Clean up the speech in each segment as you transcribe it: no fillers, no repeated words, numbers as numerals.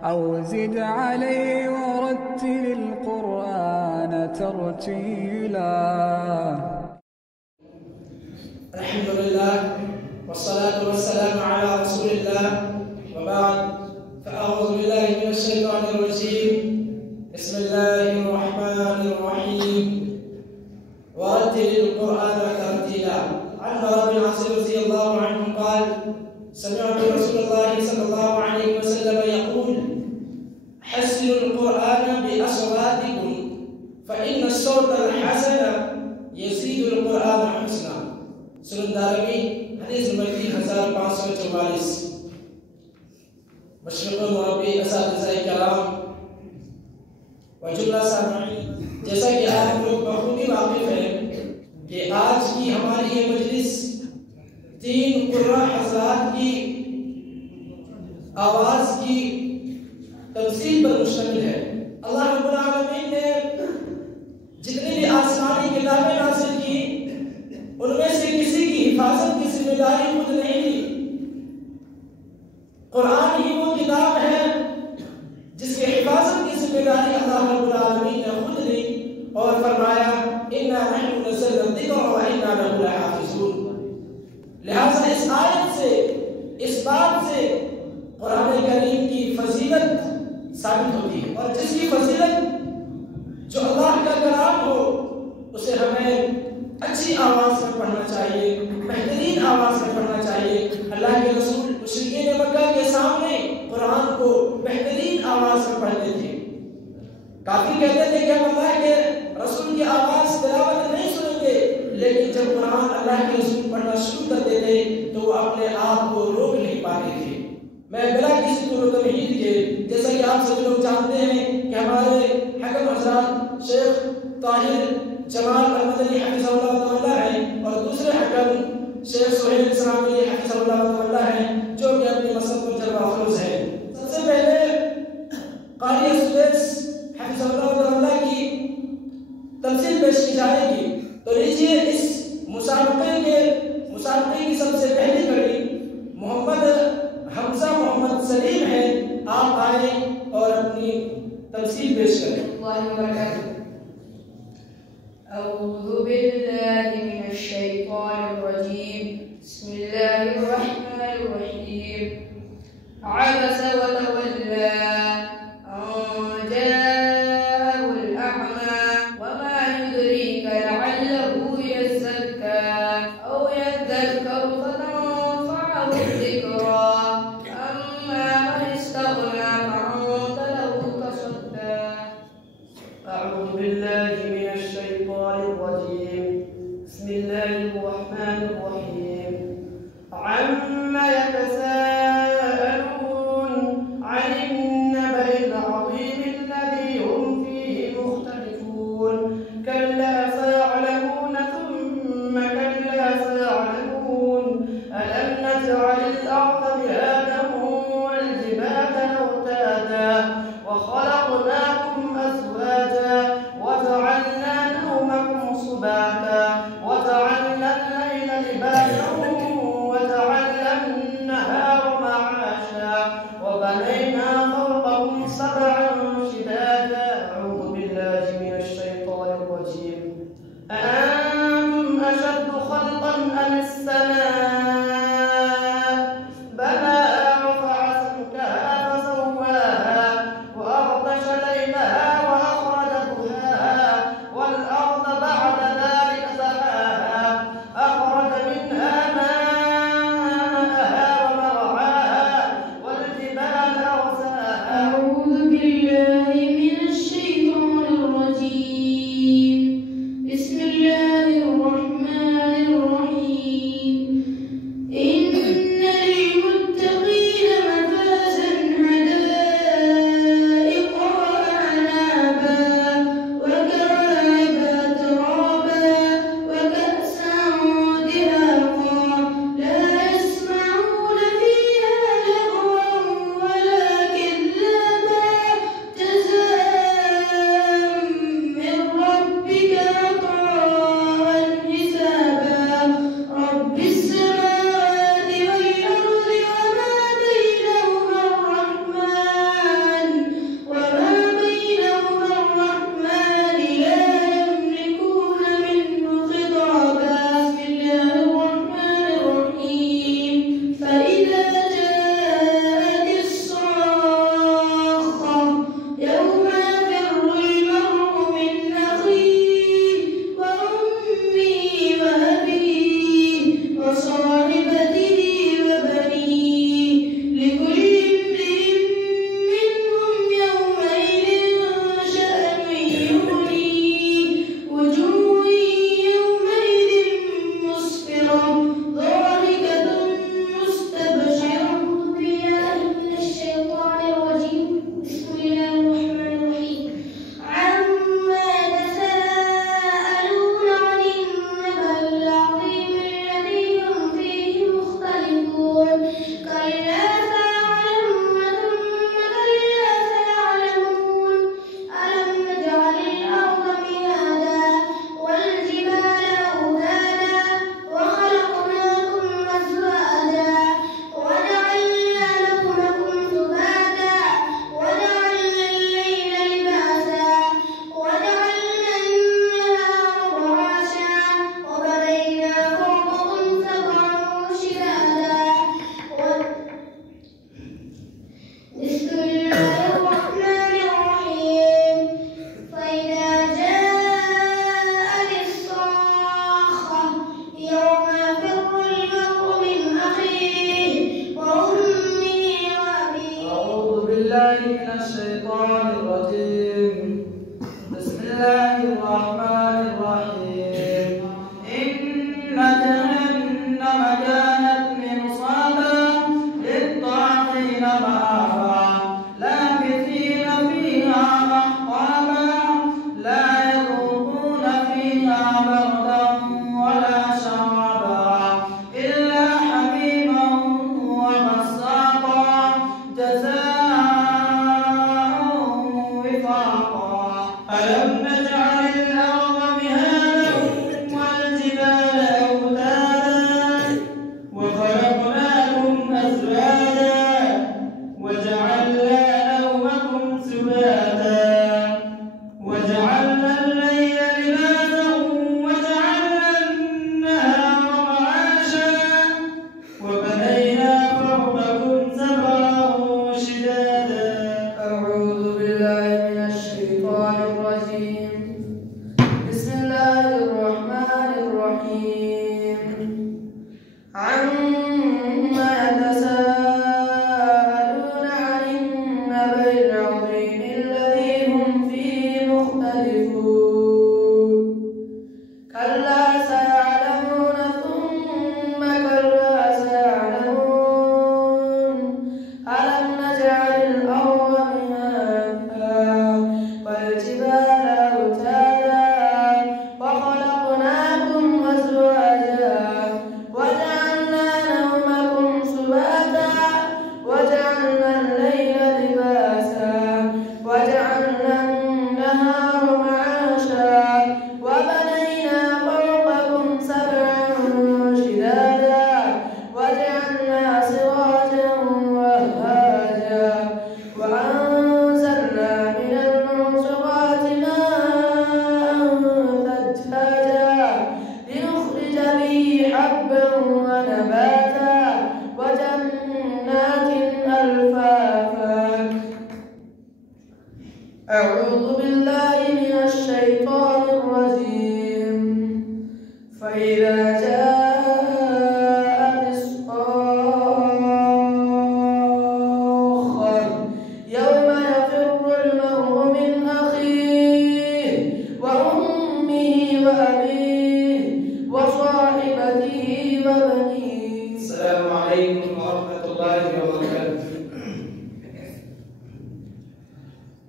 أو زد عليه ورتل القرآن ترتيلا. الحمد لله والصلاة والسلام على رسول الله، وبعد، فأعوذ بالله من الشيطان الرجيم. بسم الله الرحمن الرحيم. ورتل القرآن ترتيلا. عن براء بن عازب رضي الله عنه قال: سمعت رسول الله صلى الله عليه وسلم يقول: حسنوا القرآن بأصواتكم فإن الصوت الحسن يزيد القرآن حسنا. सुनन दारमी हदीस नंबर 3544। मशरक़ मुरब्बी असातिज़ा किराम व जुमला सामईन, जैसा कि आप लोग बखूबी वाकिफ हैं कि आज की हमारी ये मजलिस 3 कुर्रा हज़रात की आवाज़ की तमसील पर मुश्तमिल है। अल्लाह रब्बुल आलमीन ने जितनी भी आसमानी किताबें नाज़िल की, उनमें से किसी की हिफाजत की जिम्मेदारी खुद नहीं ली। कुरान ही वो किताब है जिसकी हिफाजत की जिम्मेदारी अल्लाह रब्बुल आलमीन ने खुद ली और फरमाया, इन्ना नहनु नज़्ज़लना ज़िक्र व इन्ना लहु लहाफ़िज़ून। लिहाजा इस आयत से, इस बात से कुरान करीम की फजीलत साबित होती है, और जिसकी फजीलत जो अल्लाह का कलाम हो उसे हमें अच्छी आवाज़ में पढ़ना चाहिए, बेहतरीन आवाज़ में पढ़ना चाहिए। अल्लाह के रसूल मुशरिकीन मक्का के सामने कुरान को बेहतरीन आवाज़ में पढ़ते थे। काफी कहते थे कि हम अल्लाह के रसूल की आवाज़ तिलावत नहीं सुनेंगे, लेकिन जब कुरान अल्लाह के रसूल पढ़ना शुरू करते थे तो वो अपने आप को रोक नहीं पाते थे। मैं बिला किसी को तमहीद के, जैसा कि आप सभी लोग जानते हैं कि हमारे हकम हज़रात शेख ताहिर जमाल अल-मदनी हफ़िज़हुल्लाह तआला है, और दूसरे हकम शेख सुहेल इस्लामी हफ़िज़हुल्लाह तआला है, जो कि अपने मसलब पर जलवा अफ़रोज़ है। सबसे पहले क़ारी सुदैस हफ़िज़हुल्लाह तआला की तमसील पेश की जाएगी। तो लीजिए, इस मुसाबक़े की सबसे पहली कड़ी मोहम्मद हमजा मोहम्मद सलीम है। आप आए और अपनी तमसील पेश करें। أعوذ بالله من الشيطان الرجيم. بسم الله الرحمن الرحيم. عبس وتولى أن جاءه الأعمى وما يدريك لعله يزكى أو يذكر فتنفعه الذكرى أما من استغنى فأنت له تصدى. أعوذ بالله من الشيطان الرجيم. بسم الله الرحمن الرحيم. عما يتساءلون عن النبأ العظيم الذي هم فيه مختلفون. كلا سيعلمون ثم كلا سيعلمون. ألم نجعل الأرض مهادا والجبال أوتادا وخلقناكم أزواجا وجعلنا نومكم سباتا وجعلنا الليل لباسا وجعلنا النهار معاشا وبنينا فوقكم سبعا شدادا. أعوذ بالله من الشيطان الرجيم. أأنتم أشد خلقا أم السماء؟ بناها رفع سمكها فسواها وأغطش ليلها وأخرج ضحاها والأرض بعد ذلك دحاها أخرج منها ماءها ومرعاها والجبال أرساها. أعوذ بالله من الشيطان الرجيم. بسم الله الرحمن الرحيم. إن للمتقين مفازا حدائق وأعنابا وكواعب أترابا وكأسا دهاقا لا يسمعون فيها لغوا ولا كذابا الشيطان الرجيم. بسم الله الرحمن الرحيم. إن جهنم كانت مرصادا للطاغين مآبا لابثين فيها أحقابا لا يذوقون فيها بردا ولا شرابا إلا حميما وغساقا جزاء وفاقا. ألم نجعل الأرض مهادا والجبال أوتادا وخلقناكم أزواجا وجعلنا نومكم سباتا وجعلنا الليل لباسا وجعلنا النهار معاشا وبنينا فوقكم سبعا شدادا. أعوذ بالله من الشيطان الرجيم. بسم الله الرحمن الرحيم. عما يتساءلون عن النبأ العظيم الذي هم فيه مختلفون. كلا سيعلمون ثم كلا سيعلمون. ألم نجعل الأرض مهادا والجبال أوتادا وخلقناكم أزواجا وجعلنا نومكم سباتا وجعلنا الليل لباسا وجعلنا النهار معاشا وبنينا فوقكم سبعا شدادا وجعلنا سراجا وهاجا وأنزلنا من المعصرات ماء ثجاجا لنخرج به حبا ونباتا وجنات ألفافا. أعوذ بالله من الشيطان الرجيم. فإذا جاءت الصاخة يوم يفر المرء من أخيه وأمه وأبيه وصاحبته وبنيه. السلام عليكم ورحمة الله وبركاته.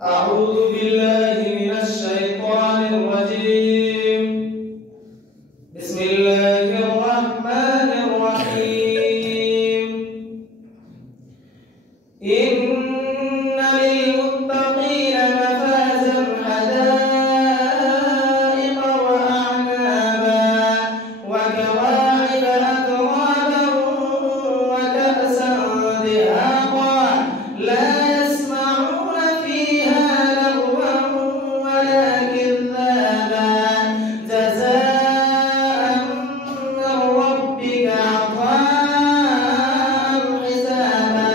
أعوذ بالله من الشيطان الرجيم. بسم الله الرحمن الرحيم. إن للمتقين مفازا حدائق وأعنابا وكواعب أترابا وكأسا دهاقا لا يسمعون فيها لغوا ولا كذابا جزاء من ربك عطاء حسابا.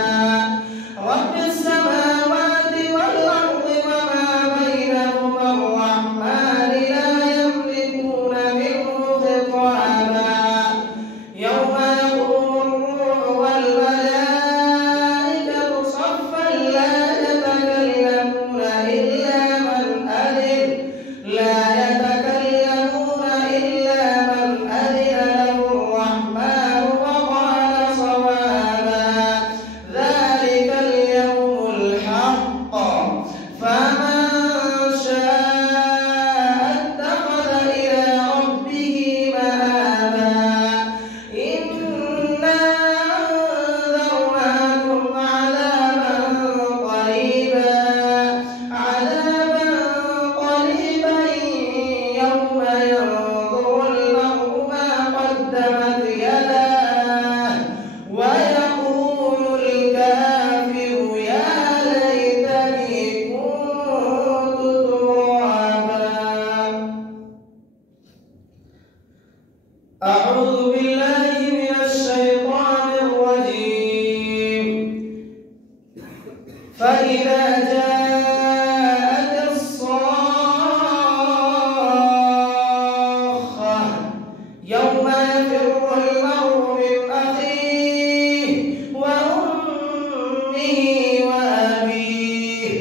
رب السماوات والأرض وما بينهما الرحمن لا يملكون منه خطابا. يوم يقوم الروح والملائكة صفا لا يتكلمون إلا من أذن له الرحمن وقال صوابا. ذلك اليوم الحق فمن شاء اتخذ إلى ربه مآبا. إنا أنذرناكم عذابا قريبا يوم ينظر المرء ما قدمت يداه ويقول الكافر يا ليتني كنت ترابا. أعوذ بالله من الشيطان الرجيم. فإذا جاءت الصاخة يوم يفر المرء من أخيه وأمه وأبيه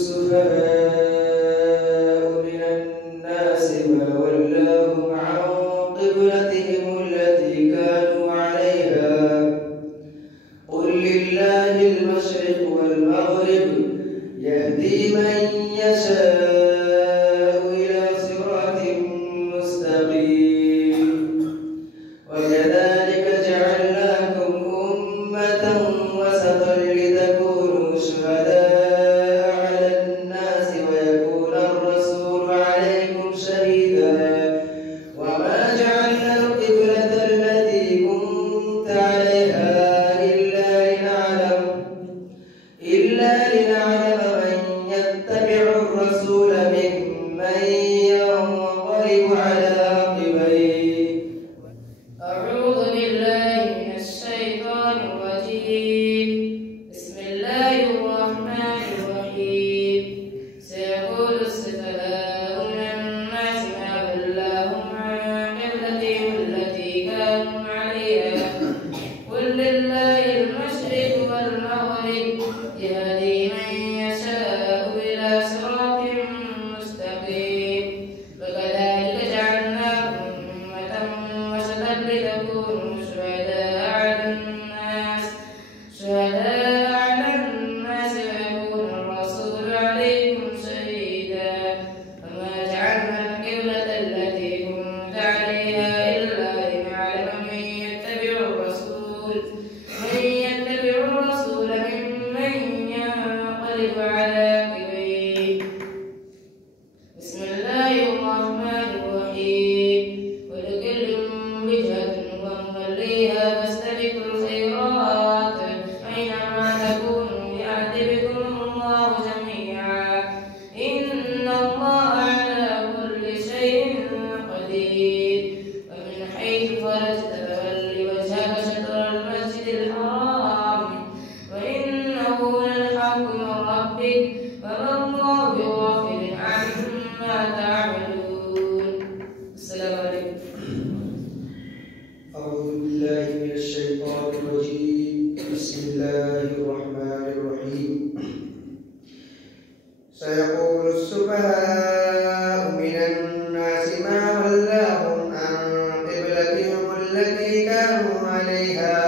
السفهاء من الناس ما ولاهم عن قبلتهم التي كانوا عليها قل لله المشرق والمغرب يهدي من يشاء إلى صراط مستقيم وكذلك جعلناكم أمة وسطا لتكونوا شهداء على الناس ويكون الرسول عليكم شهيدا وما جعلنا القبلة التي كنت عليها إلا لنعلم من يتبع الرسول ممن ينقلب على عقبيه. أعوذ بالله من الشيطان الرجيم. بسم الله الرحمن الرحيم. سيقول السفهاء من الناس ما ولاهم عن قبلتهم التي كانوا عليها قل لله المشرق والمغرب يهدي من يشاء إلى صراط مستقيم وكذلك جعلناكم أمة وسطا لتكونوا شهداء على الناس ويكون الرسول عليكم شهيدا وما جعلنا القبلة التي كنت عليها إلا لنعلم من يتبع الرسول ممن ينقلب على عقبيه. بسم الله الرحمن الرحيم. ولكل وجهة هو موليها فاستبقوا الخيرات أينما تكونوا يأت بكم الله جميعا إن الله على كل شيء قدير. ومن حيث خرجت فول وجهك شطر المسجد الحرام وإنه للحق من ربك وما الله بغافل عما تعملون. السلام عليكم. أعوذ بالله من الشيطان الرجيم. بسم الله الرحمن الرحيم. سيقول السفهاء من الناس ما ولاهم عن قبلتهم التي كانوا عليها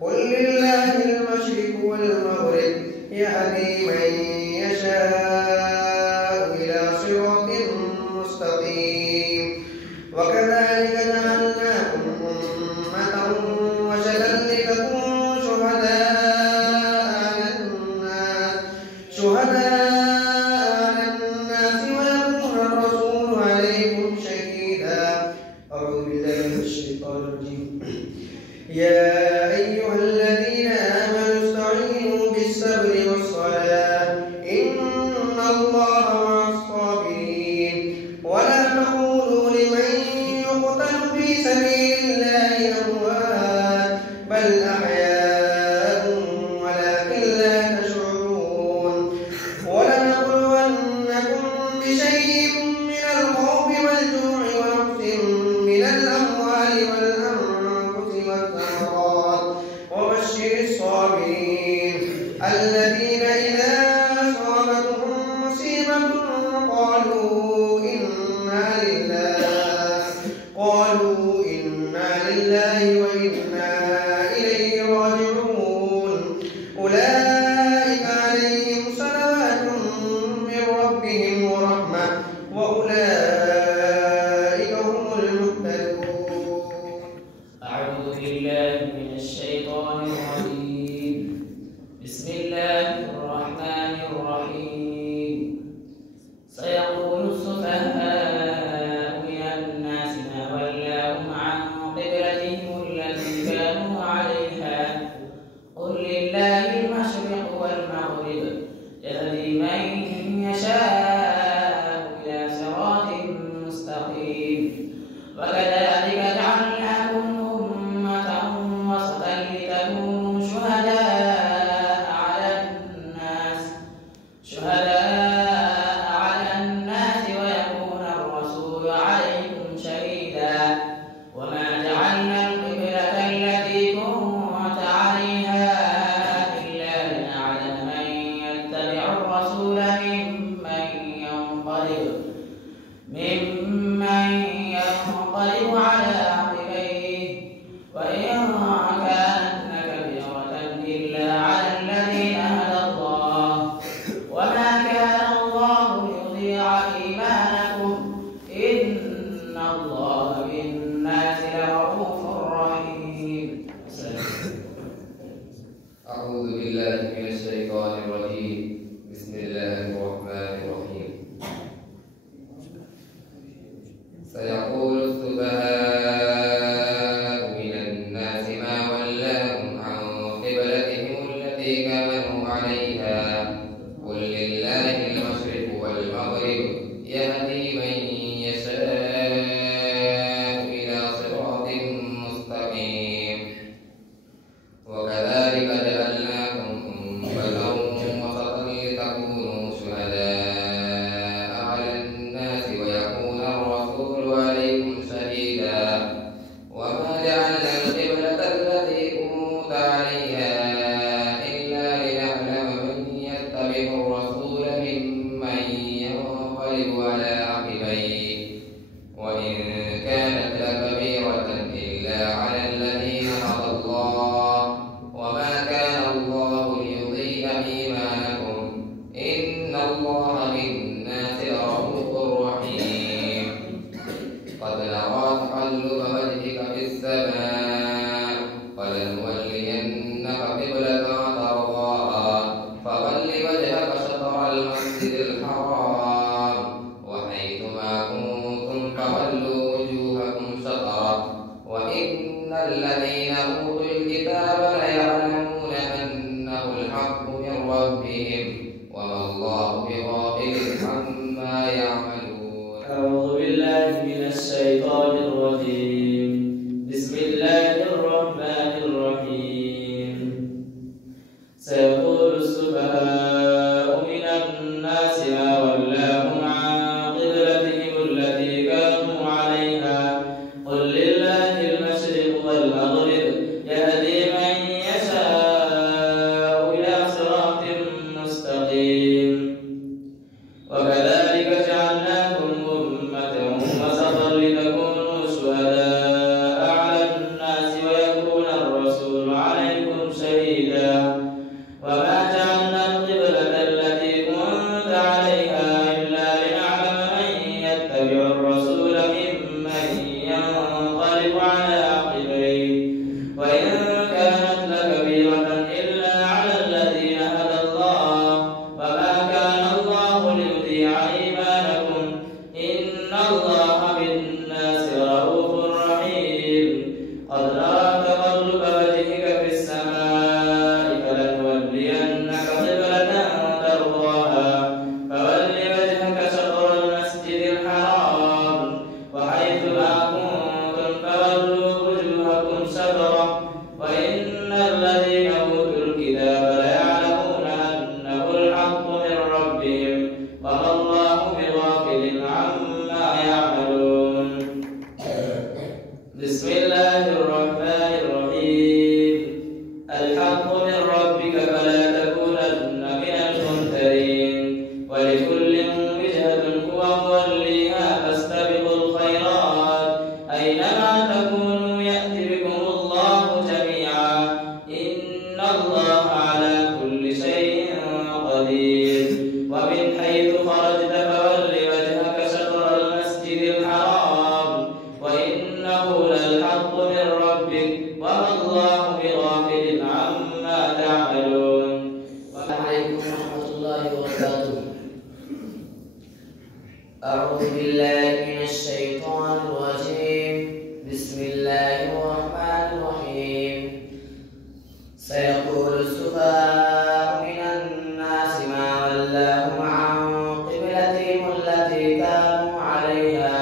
قل لله المشرق والمغرب يهدي من يشاء إلى صراط مستقيم وكذلك جعلناكم أمة وسطا لتكونوا شهداء على الناس ويكون الرسول عليكم شهيدا. أعوذ بالله من الشيطان الرجيم. يا أيها الذين آمنوا استعينوا بالصبر والصلاة إن الله مع الصابرين ولا تقولوا لمن يقتل في سبيل الله أموات بل أحياء ولكن لا تشعرون. ولنبلونكم بشيء من الخوف والجوع ونقص من الأموال والأنفس والثمرات وبشر الصابرين الذين إذا أصابتهم مصيبة قالوا إنا لله وإنا إليه راجعون. أولئك عليهم صلوات من ربهم ورحمة وأولئك هم المهتدون. أعوذ بالله من الشيطان الرجيم. بسم الله الرحمن الرحيم. سيقول السفهاء من الناس ما ولاهم عن قبلتهم التي كانوا عليها قل لله المشرق والمغرب يهدي من يشاء إلى صراط مستقيم وكذلك جعلناكم أمة وسطا لتكونوا شهداء على الناس ويكون الرسول عليكم شهيدا وما جعلنا القبلة التي كنت عليها إلا لنعلم من يتبع الرسول ممن ممن ينقلب على عقبيه وإن كانت لكبيرة إلا على الذين هدى الله وما كان الله ليضيع إيمانكم إن الله بالناس لرؤوف رحيم. أعوذ بالله من الشيطان الرجيم. بسم الله الرحمن الرحيم. سيقول السفهاء من الناس ما ولاهم عن قبلتهم التي كانوا عليها قل لله المشرق والمغرب يهدي من يشاء إلى صراط مستقيم. وكذلك جعلناكم أمة وسطا لتكونوا شهداء على الناس ويكون الرسول عليكم شهيدا. وما جعلنا القبلة التي كنت عليها إلا لنعلم من يتبع الرسول ممن ينقلب على عقبيه وإن كانت لكبيرة إلا على الذين هدى الله وما كان الله ليضيع إيمانكم إن الله بالناس لرؤوف رحيم. قد نرى تقلب وجهك في السماء فلنولينك قبلة ترضاها فول وجهك شطر المسجد الحرام وحيثما كنتم فولوا وجوهكم شطره وإن الذين أوتوا الكتاب ليعلمون أنه الحق من ربهم وما الله بغافل عما يعملون. أعوذ بالله من الشيطان الرجيم. بسم الله الرحمن الرحيم. سيقول السفهاء من الناس ما ولاهم عن قبلتهم التي كانوا عليها قل لله المشرق والمغرب يهدي من يشاء إلى صراط مستقيم. وكذلك جعلناكم أمة وسطا لتكونوا شهداء على الناس ويكون الرسول عليكم شهيدا. وما جعلنا القبلة التي كنت عليها إلا لنعلم من يتبع الرسول ممن ينقلب على عقبيه وإن كانت لكبيرة إلا على الذين هدى الله وما كان الله ليضيع إيمانكم إن الله بالناس رؤوف رحيم. قد نرى تقلب وجهك في السماء فلنولينك قبلة ترضاها فول وجهك شطر المسجد الحرام وحيثما كنتم فولوا وجوهكم شطره وإن الذين أوتوا الكتاب ليعلمون أنه الحق من ربهم وما الله بغافل عما يعملون. بسم الله الرحمن الرحيم. الحق من ربك فلا تكونن من الممترين ولكل وجهة هو موليها فاستبقوا الخيرات أينما تكونوا يأتي بكم الله جميعا إن الله على كل شيء قدير. ومن حيث خرجت فول وجهك شطر المسجد الحرام وإنه للحق من ربك وما الله بغافل عما تعملون. عليكم ورحمة الله وبركاته. أعوذ بالله من الشيطان الرجيم. بسم الله الرحمن الرحيم. سيقول السفهاء من الناس ما ولاهم عن قبلتهم التي كانوا عليها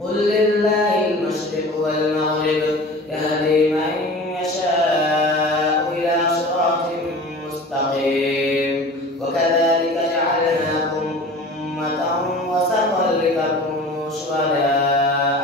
قل لله المشرق والمغرب يهدي من يشاء إلى صراط مستقيم. وكذلك جعلناكم أمة وسطا لتكونوا شهداء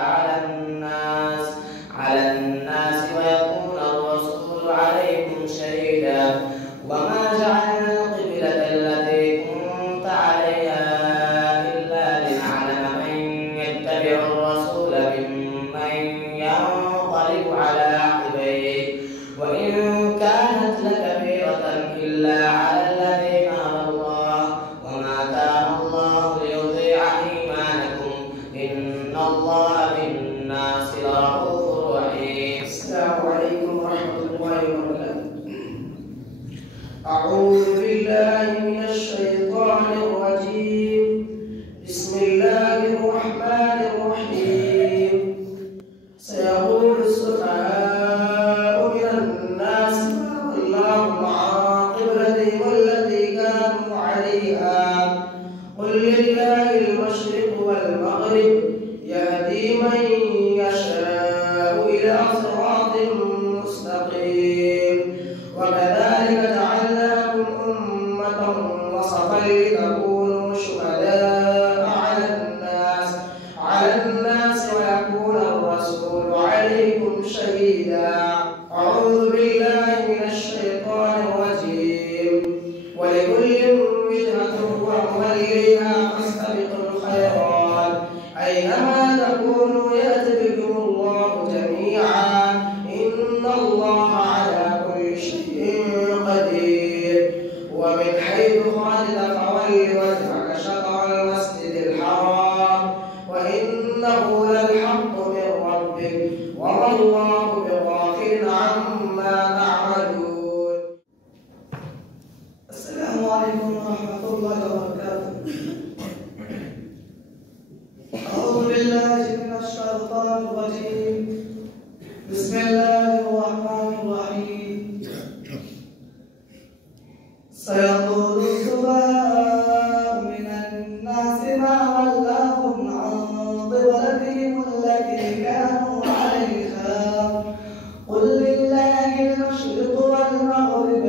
الله الرحمن الرحيم سيقول السفهاء من الناس ما ولاهم عن قبلتهم التي كانوا عليها قل لله المشرق والمغرب يهدي من يشاء إلى صراط مستقيم وكذلك جعلناكم أمة وسطا لتكونوا شهداء على الناس ويكون الرسول عليكم شهيدا أعوذ بالله من الشيطان الرجيم ولكل وجهة هو موليها فاستبقوا الخيرات أينما تكونوا يأت بكم الله جميعا إن الله على كل شيء قدير ومن حيث خرجت فول وجهك شطر المسجد الحرام وإنه للحق من ربك وما الله بغافل عما تعملون. السلام عليكم ورحمة الله وبركاته. أعوذ بالله من الشيطان الرجيم بسم الله الرحمن الرحيم سيقول السفهاء من الناس ما ولاهم عن قبلتهم التي كانوا عليها قل لله المشرق والمغرب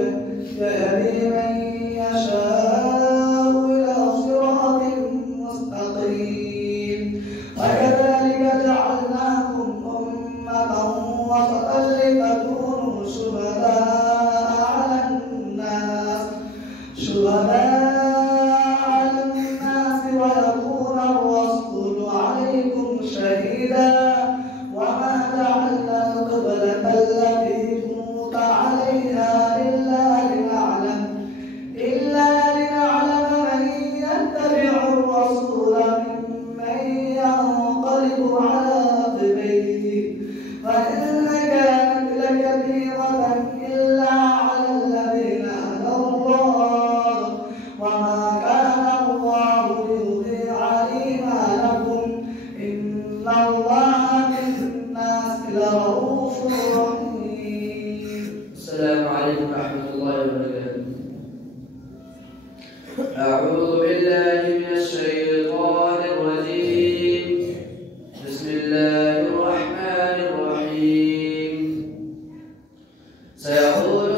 يهدي من يشاء إلى صراط مستقيم وكذلك جعلناكم أمة وسطا لتكونوا شهداء على الناس ويكون الرسول عليكم شهيدا وما جعلنا القبلة التي كنت عليها إلا لنعلم من يتبع الرسول ممن ينقلب على عقبيه وإن كانت لكبيرة إلا على الذين هدى الله وما كان الله ليضيع إيمانكم إن الله بالناس لرؤوف رحيم. السلام عليكم ورحمة الله وبركاته. أعوذ بالله من الشيطان الرجيم بسم الله الرحمن الرحيم سيقول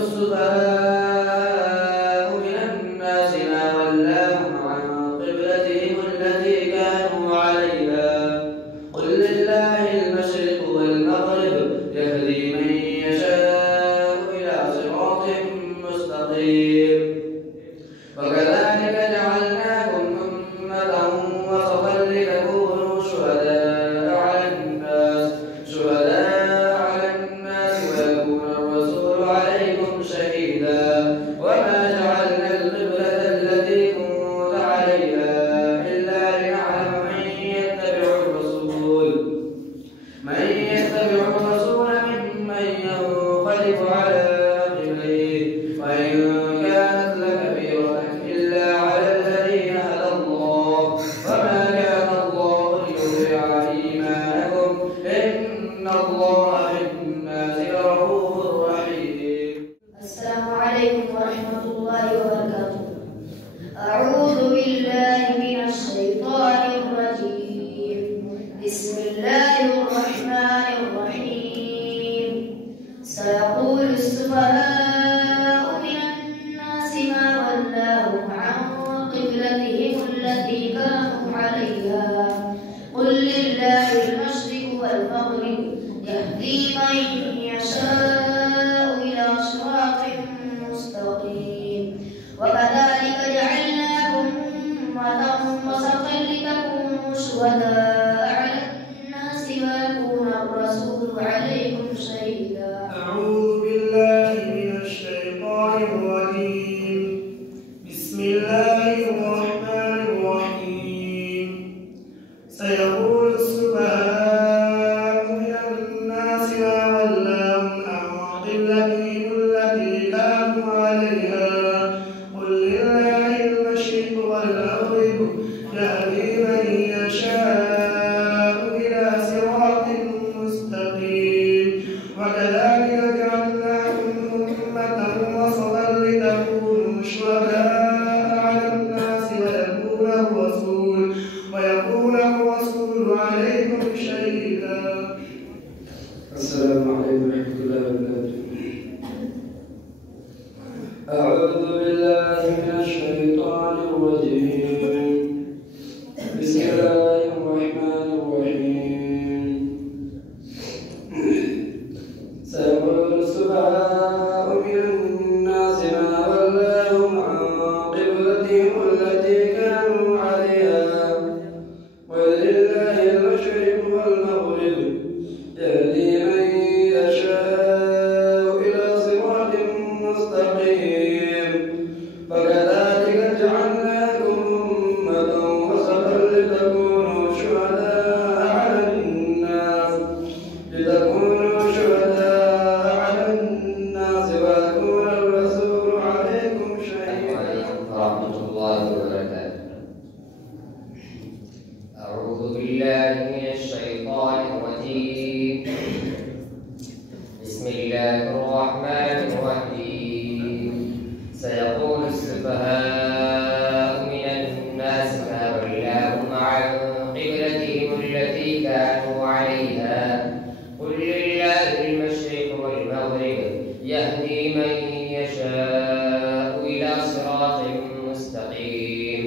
السفهاء من الناس ما ولاهم عن قبلتهم التي كانوا عليها قل لله المشرق والمغرب يهدي من يشاء إلى صراط مستقيم وكذلك جعلناكم أمة وسطا لتكونوا شهداء على الناس ويكون الرسول عليكم شهيدا وما جعلنا القبلة التي كنت عليها إلا لنعلم من يتبع الرسول ممن ينقلب على عقبيه وإن كانت لكبيرة إلا على الذين هدى الله وما كان الله ليضيع إيمانكم إن الله بالناس لرؤوف رحيم. السلام عليكم ورحمة الله وبركاته. أعوذ بالله من الشيطان الرجيم بسم الله الرحمن الرحيم سيقول السفهاء من الناس ما ولاهم عن قبلتهم التي كانوا عليها قل لله المشرق والمغرب يهدي من يشاء إلى صراط مستقيم وكذلك جعلناكم أمة وسطا لتكونوا شهداء على الناس ويكون الرسول عليكم شهيدا. أعوذ بالله من الشيطان الرجيم بسم الله الرحمن الرحيم سيقول السفهاء من الناس ما ولاهم عن قبلتهم التي كانوا عليها قل لله المشرق والمغرب يهدي من التي كانوا عليها. قل لله المشرق والمغرب يهدي من يشاء إلى صراط مستقيم.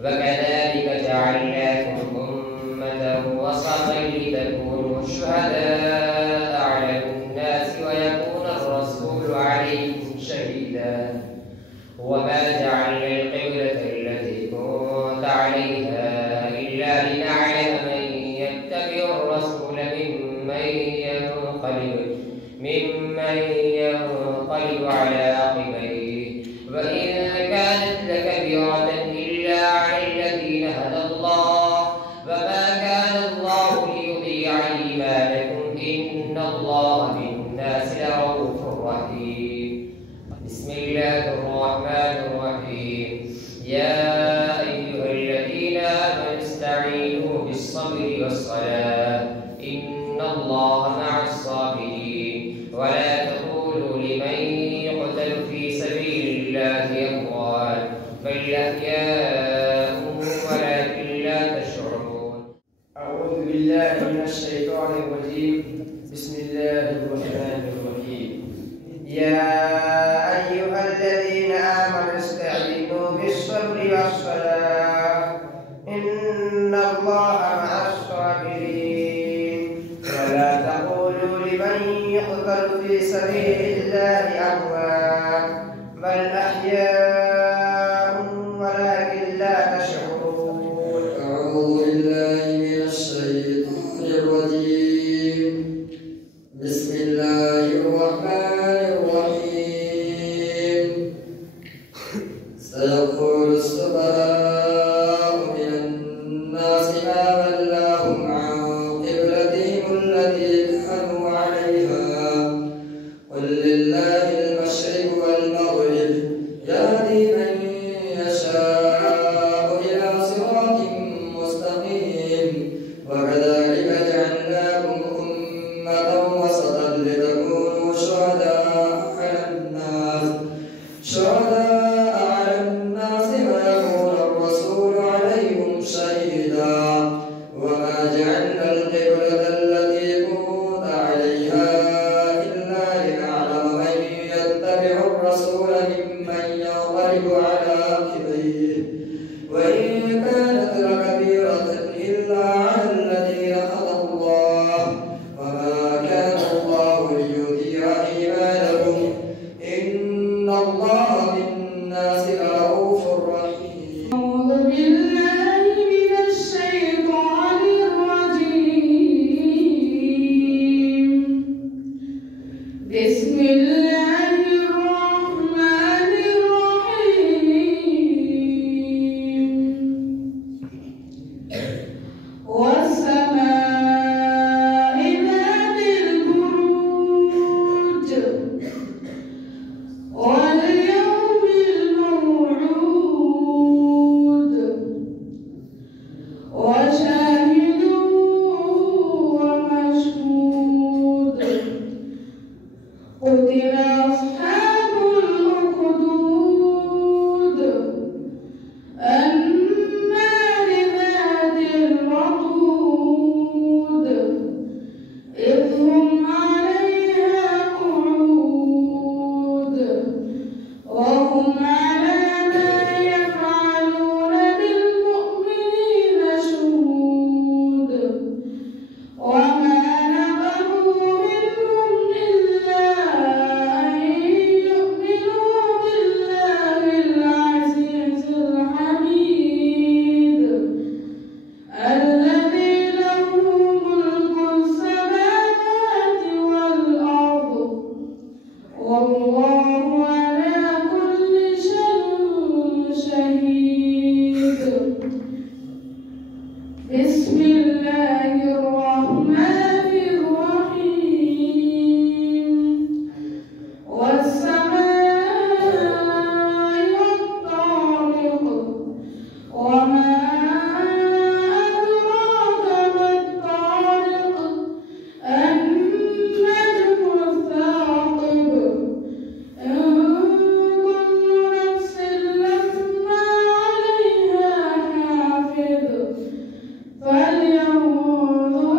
وكذلك جعلناكم أمة وسطا لتكونوا شهداء على الناس ويكون الرسول عليكم شهيدا. وما جعلنا القبلة التي كنت عليها إلا لنعلم من يتبع الرسول ممن ينقلب على عقبيه. وإن كانت لكبيرة إلا على الذين هدى الله وما كان الله ليضيع إيمانكم إن الله بالناس لرؤوف رحيم. بسم الله الرحمن الرحيم. يا أيها الذين آمنوا استعينوا بالصبر والصلاة إن الله مع الصابرين. ولا تقولوا لمن يقتل في سبيل الله أموات بل أحياء ولكن لا تشعرون. أعوذ بالله من الشيطان الرجيم. بسم الله الرحمن الرحيم. يا أيها الذين آمنوا استعينوا بالصبر والصلاة إن الله مع الصابرين. ولا تقولوا لمن يقتل في سبيل الله أموات بل أحياء ولكن لا تشعرون. أعوذ بالله من الشيطان الرجيم. بسم الله الرحمن الرحيم. سيقول السفهاء من الناس ما ولاهم عن قبلتهم التي كانوا عليها. قل لله المشرق والمغرب يهدي من يشاء إلى صراط مستقيم. وكذلك جعلناكم أمة وسطا لتكونوا شهداء على الناس ويكون الرسول عليكم شهيدا. وما جعلنا القبلة التي كنت عليها إلا لنعلم من يتبع الرسول ممن ينقلب على عقبيه. وإن كانت لكبيرة إلا على الذين هدى الله وما كان الله ليضيع إيمانكم إن الله بالناس لرؤوف رحيم. أعوذ بالله من الشيطان الرجيم. بسم الله الرحمن الرحيم. والسماء ذات البروج واليوم الموعود وشاهد ومشهود. قتل أصحاب الأخدود النار ذات الوقود إذ هم عليها قعود وهم على ما يفعلون بالمؤمنين شهود. وما نقموا منهم إلا أن يؤمنوا بالله العزيز الحميد الذي له ملك السماوات والأرض والله على كل شيء شهيد. بسم الله الرحمن الرحيم. والسماء والطارق وما أدراك ما الطارق النجم الثاقب إن كل نفس لما عليها حافظ فلينظر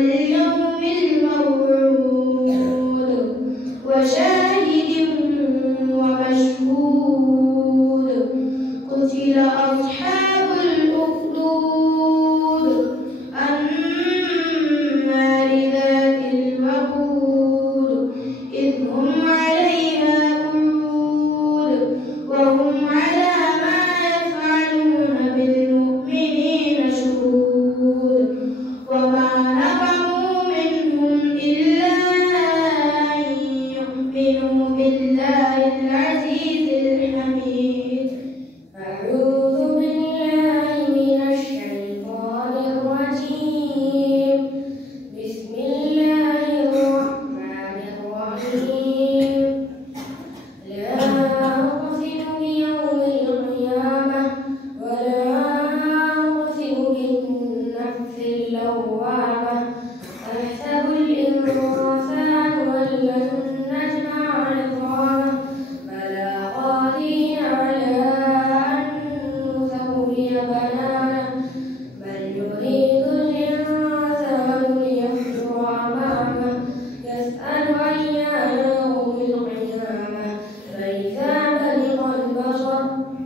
واليوم الموعود وشاهد ومشهود قتل أصحاب الأخدود النار ذات الوقود إذ هم عليها قعود وهم على ما يفعلون بالمؤمنين شهود وما نقموا منهم إلا أن يؤمنوا بالله العزيز الحميد. أعوذ بالله من الشيطان الرجيم. بسم الله الرحمن الرحيم. لا أقسم بيوم القيامة ولا أقسم بالنفس اللوامة أيحسب الإنسان أن لن نجمع عظامه بلى قادرين على أن نسوي بنانه بل يريد الإنسان ليفجر أمامه يسأل أيان يوم القيامة فإذا برق البصر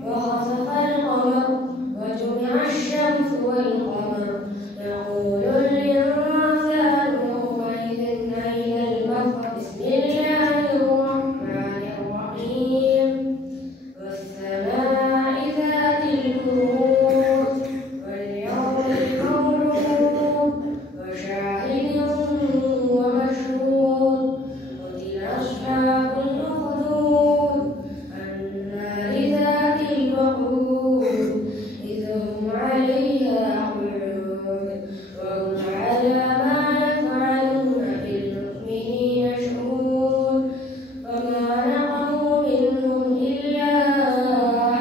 وخسف القمر وجمع الشمس والقمر يقول الإنسان يومئذ أين المفر. بسم الله الرحمن الرحيم. والسماء ذات البروج واليوم الموعود وشاهد ومشهود قتل أصحاب الأخدود النار ذات الوقود إذ هم عليها قعود وهم على ما يفعلون بالمؤمنين شهود وما نقموا منهم إلا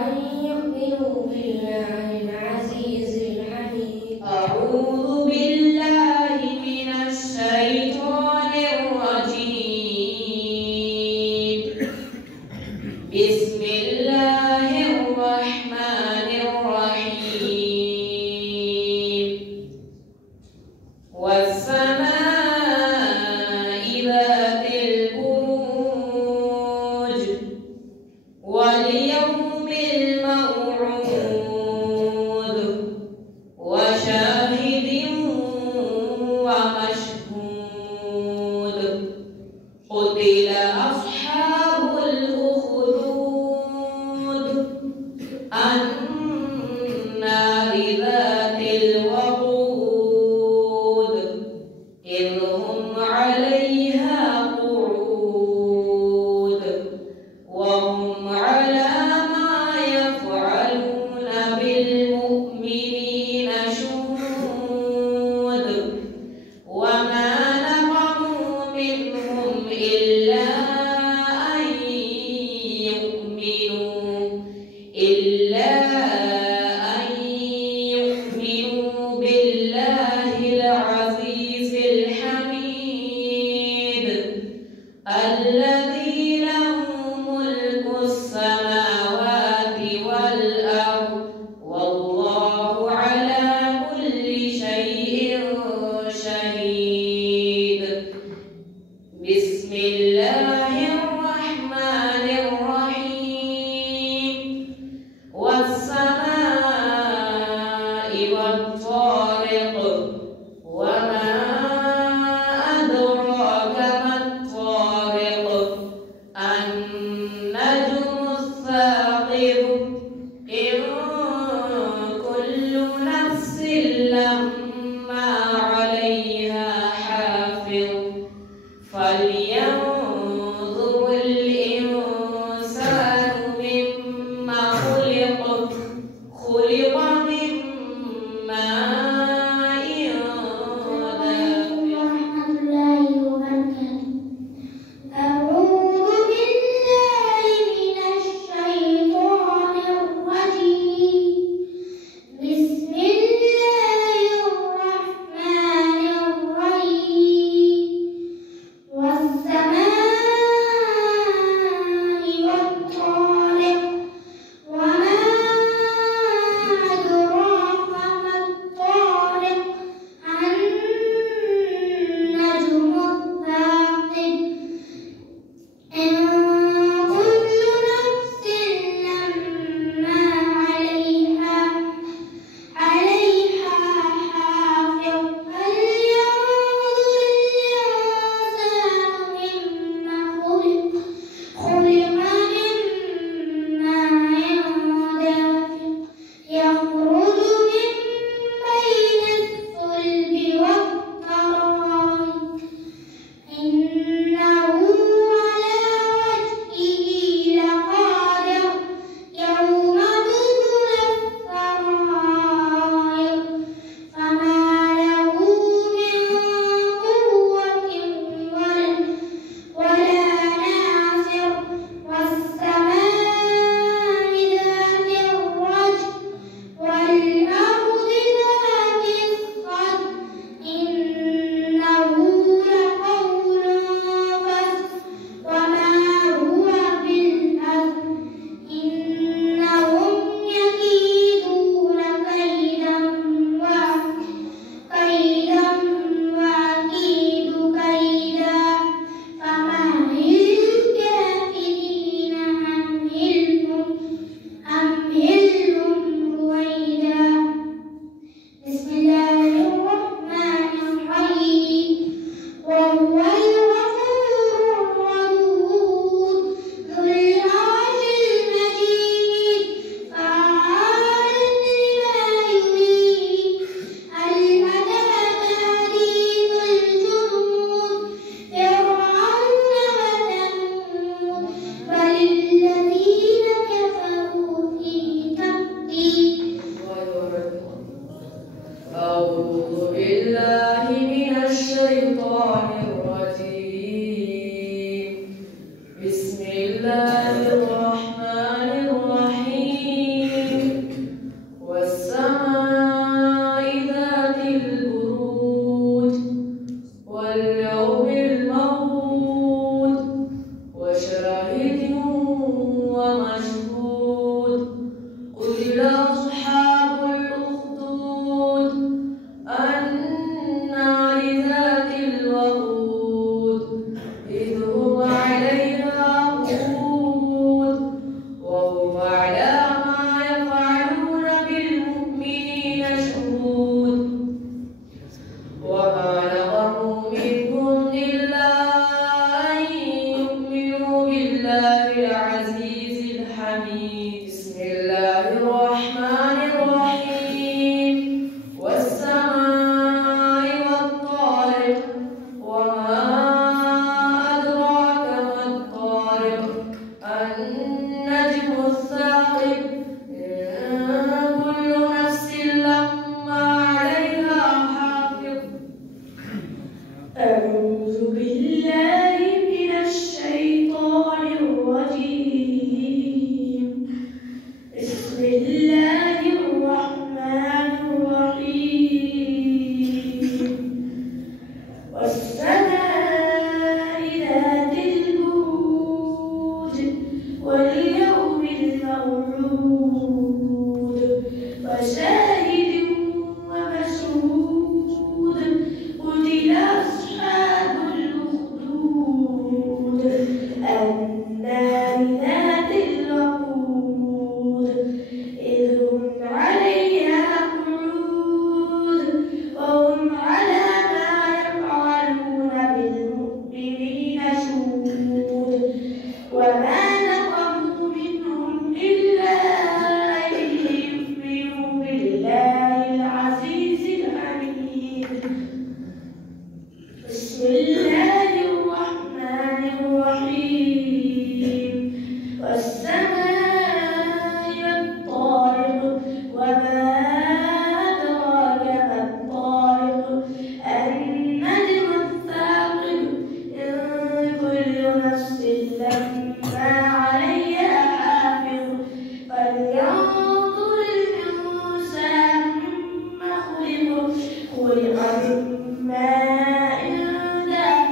أن يؤمنوا بالله العزيز الحميد. أعوذ بالله من الشيطان الرجيم. بسم الله الرحمن الرحيم. والسماء ذات البروج واليوم الموعود وشاهد ومشهود قتل أصحاب الأخدود النار ذات الوقود إذ هم عليها قعود وهم على ما يفعلون بالمؤمنين شهود وما نقموا منهم إلا أن يؤمنوا بالله العزيز الحميد الذي له ملك السماوات والأرض والله على كل شيء شهيد. بسم الله الرحمن الرحيم. والسماء والطارق وما أدراك ما الطارق النجم الثاقب إن كل نفس لما عليها واليوم الموعود وشاهد ومشهود قتل أصحاب الأخدود النار ذات الوقود إذ هم عليها قعود وهم على ما يفعلون بالمؤمنين شهود وما نقموا منهم إلا أن يؤمنوا بالله العزيز الحميد بسم الله الرحمن الرحيم والسماء والطارق وما أدراك ما الطارق النجم الثاقب كل نفس لما عليها حافظ أعوذ بالله من الشيطان الرجيم بسم الله الرحمن الرحيم والسماء ذات البروج واليوم الموعود وشاهد ومشهود قتل أصحاب الأخدود النار ذات الوقود إذ هم عليها قعود وهم على ما يفعلون بالمؤمنين شهود وما نقموا منهم إلا أن يؤمنوا بالله العزيز الحميد بسم الله الرحمن الرحيم والسماء والطارق وما أدراك ما الطارق النجم الثاقب كل نفس لما عليها حافظ فلينظر الإنسان مما خلق من ماء دافق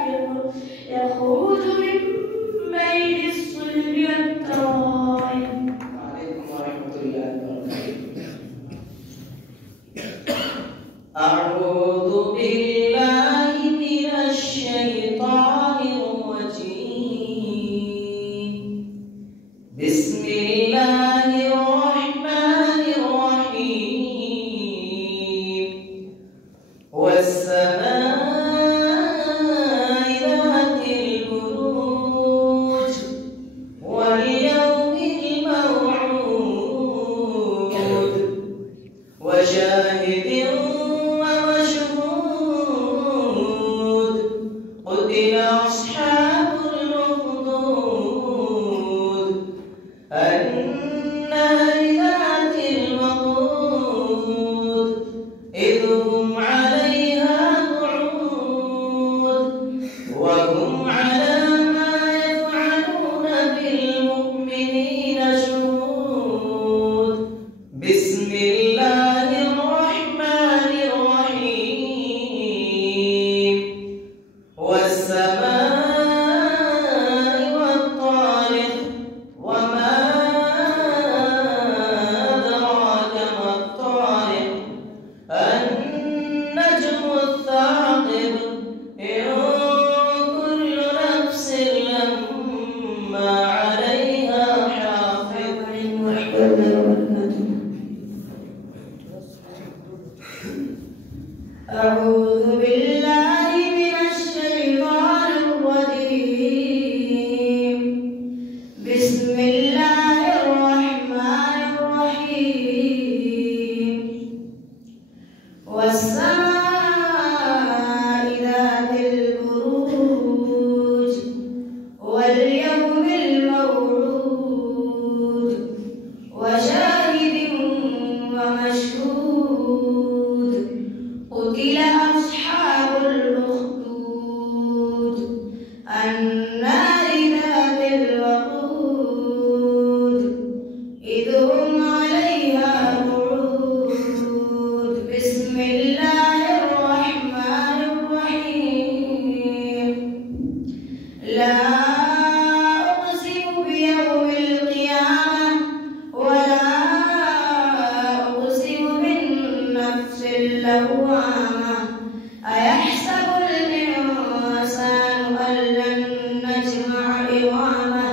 الإنسان أن لن نجمع عظامه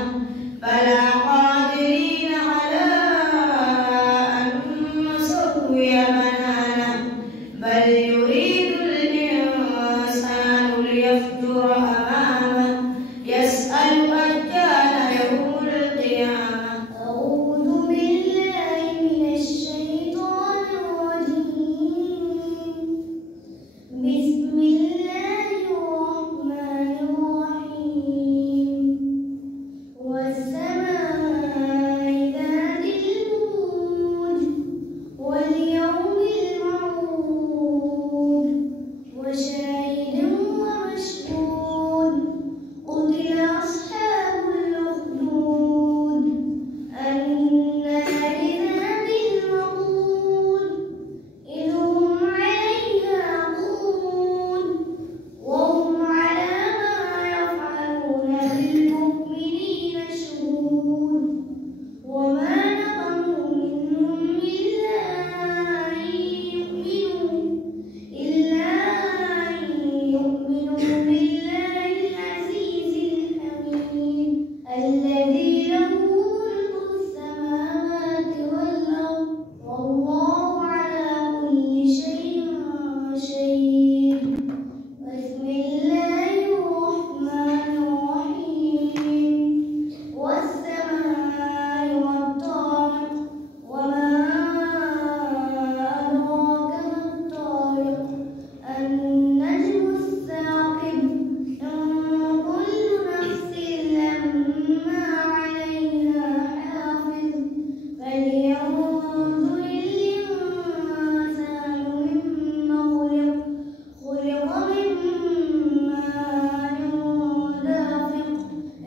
بلى قادرين على أن نسوي بنانه بل يريد الإنسان ليفجر أمامه يسأل أيان يوم القيامة. أعوذ بالله من الشيطان الرجيم. بسم الله الرحمن الرحيم. والسماء ذات البروج واليوم الموعود وشاهد ومشهود قتل أصحاب الأخدود النار ذات الوقود إذ هم عليها قعود وهم على ما يفعلون بالمؤمنين شهود وما نقموا منهم إلا أن يؤمنوا بالله العزيز الحميد الذي له ملك السماوات والأرض والله على كل شيء شهيد. بسم الله الرحمن الرحيم. والسماء والطارق وما أدراك ما الطارق النجم الثاقب إن كل نفس لما عليها حافظ فلينظر الإنسان مما خلق من ماء دافق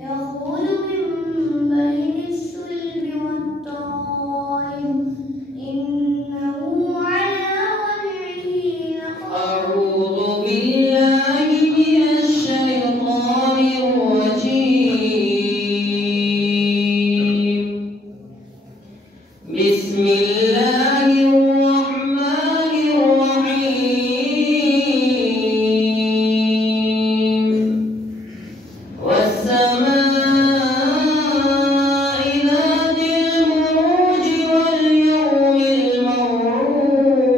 يخرج من بين الصلب والترائب إنه على رجعه لقادر. أعوذ بالله من الشيطان الرجيم. بسم الله الرحمن الرحيم. والسماء ذات البروج واليوم الموعود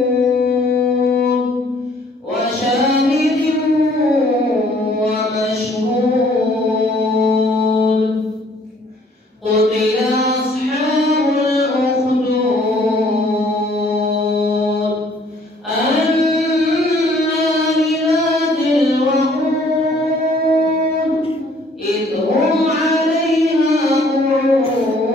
وشاهد ومشهود قتل أصحاب الأخدود النار ذات الوقود إذ هم عليها قعود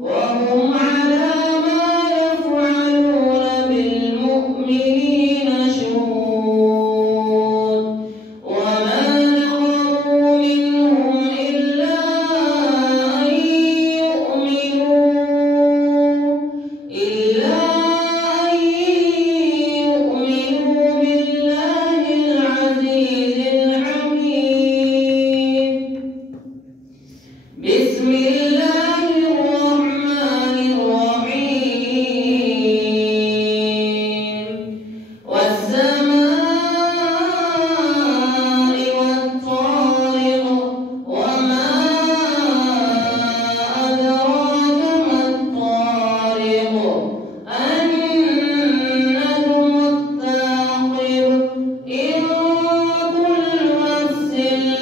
وهم على ما يفعلون بالمؤمنين شهود وما نقموا منهم إلا أن يؤمنوا بالله العزيز الحميد. بسم الله الرحمن الرحيم. والسماء والطارق وما أدراك ما الطارق النجم الثاقب إن كل نفس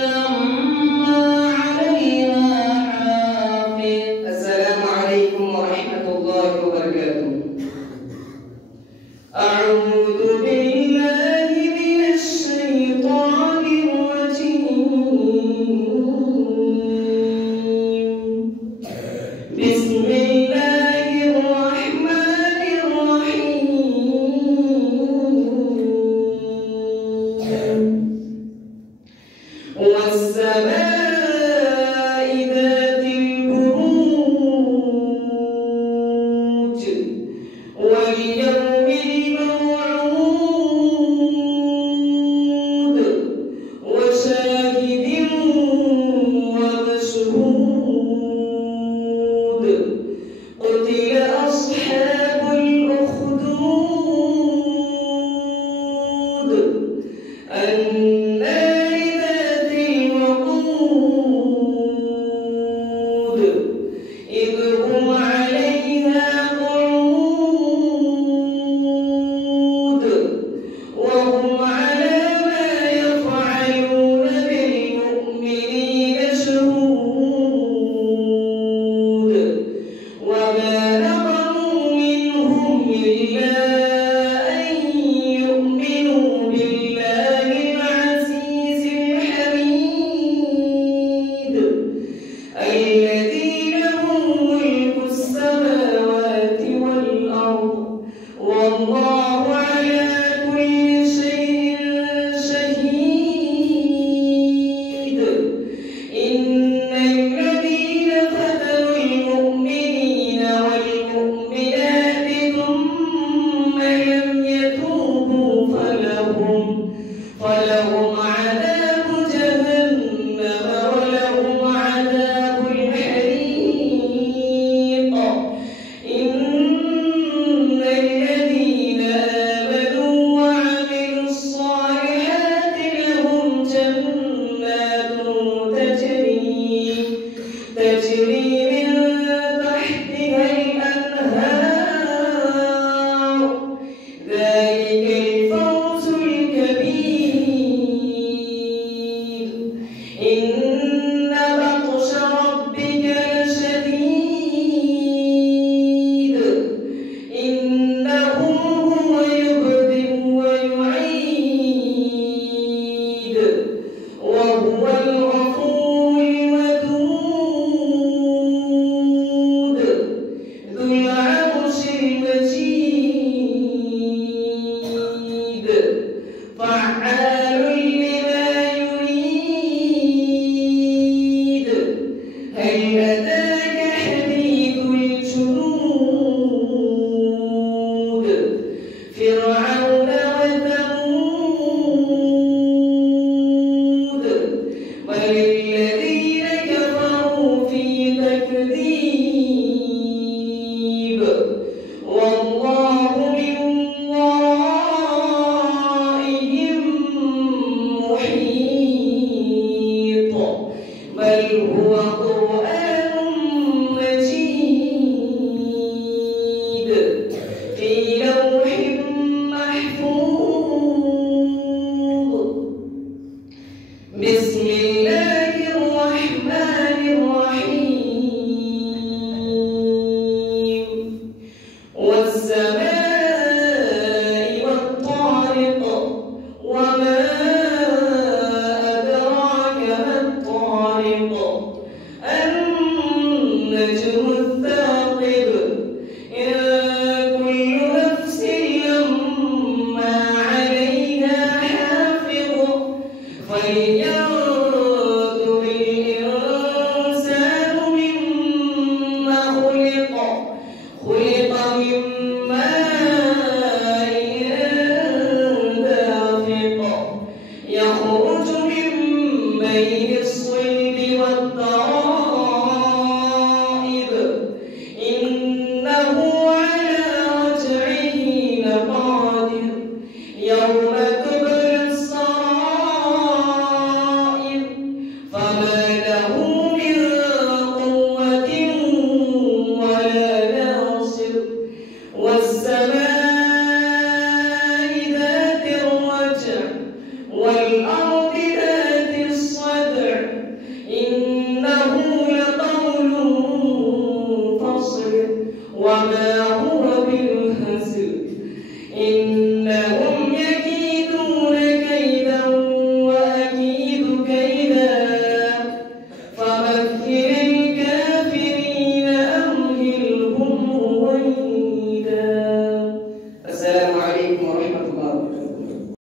لما عليها حافظ. السلام عليكم ورحمة الله وبركاته. أعوذ بالله من الشيطان الرجيم. بسم الله الرحمن الرحيم. والسماء ذات البروج واليوم الموعود وشاهد ومشهود قتل أصحاب الأخدود النار ذات الوقود إذ هم عليها قعود وهم على ما يفعلون بالمؤمنين شهود وما نقموا منهم إلا أن يؤمنوا بالله العزيز الحميد الذي له ملك السماوات والأرض والله على كل شيء شهيد إن الذين فتنوا المؤمنين والمؤمنات ثم لم يتوبوا فلهم عذاب جهنم ولهم عذاب الحريق إن الذين آمنوا وعملوا الصالحات لهم جنات تجري من تحتها الأنهار ذلك الفوز الكبير إن بطش ربك لشديد إنه هو يبدئ ويعيد وهو الغفور الودود ذو العرش المجيد فعال لما يريد هل أتاك حديث الجنود فرعون وثمود بل الذين كفروا في تكذيب والله من ورائهم محيط بل هو قرآن مجيد في لوح محفوظ بسم الله الرحمن الرحيم والسماء والطارق وما أدراك ما الطارق النجم الثاقب إن كل نفس لما عليها حافظ فلينظر